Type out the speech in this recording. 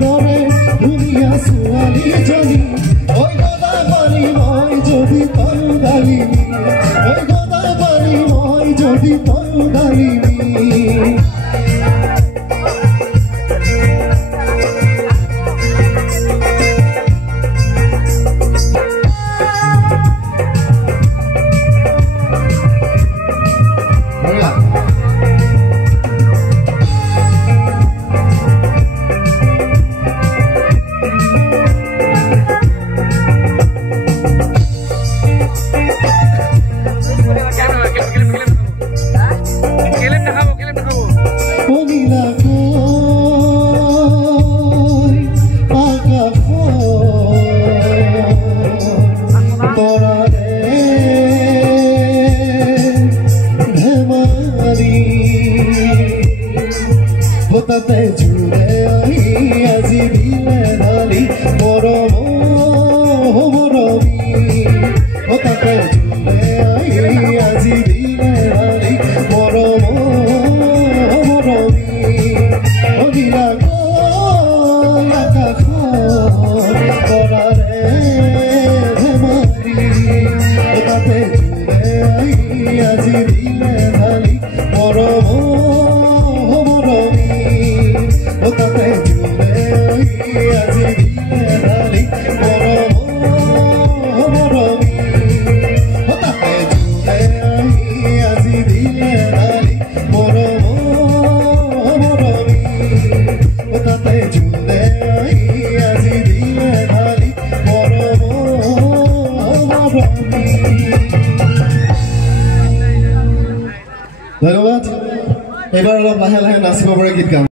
দৰে ধুনীয়া ছোৱালী জনী ঐ গদা পানী মই যদি তই ডালিমি ঐ গদা পানী মই যদি তই ডালিমি তাতে জুড়ে আহি আজি দিলে ঢালি মৰম মৰমি তাতে জুড়ে আহি আজি দিলে ঢালি মৰম মৰমি অগিলাক আকাশত তৰাৰে ধেমালি তাতে জুড়ে আহি আজি দিলে ঢালি মৰম তাতে জুড়ে আজি দিলে ঢালি মৰম মৰমি তাতে জুড়ে আজি দিলে ঢালি মৰম মৰমি তাতে জুড়ে আজি দিলে ঢালি মৰম মৰমি ধন্যবাদ। এবাৰ অলপ লাহে লাহে নাচিব পাৰে গীত গাম।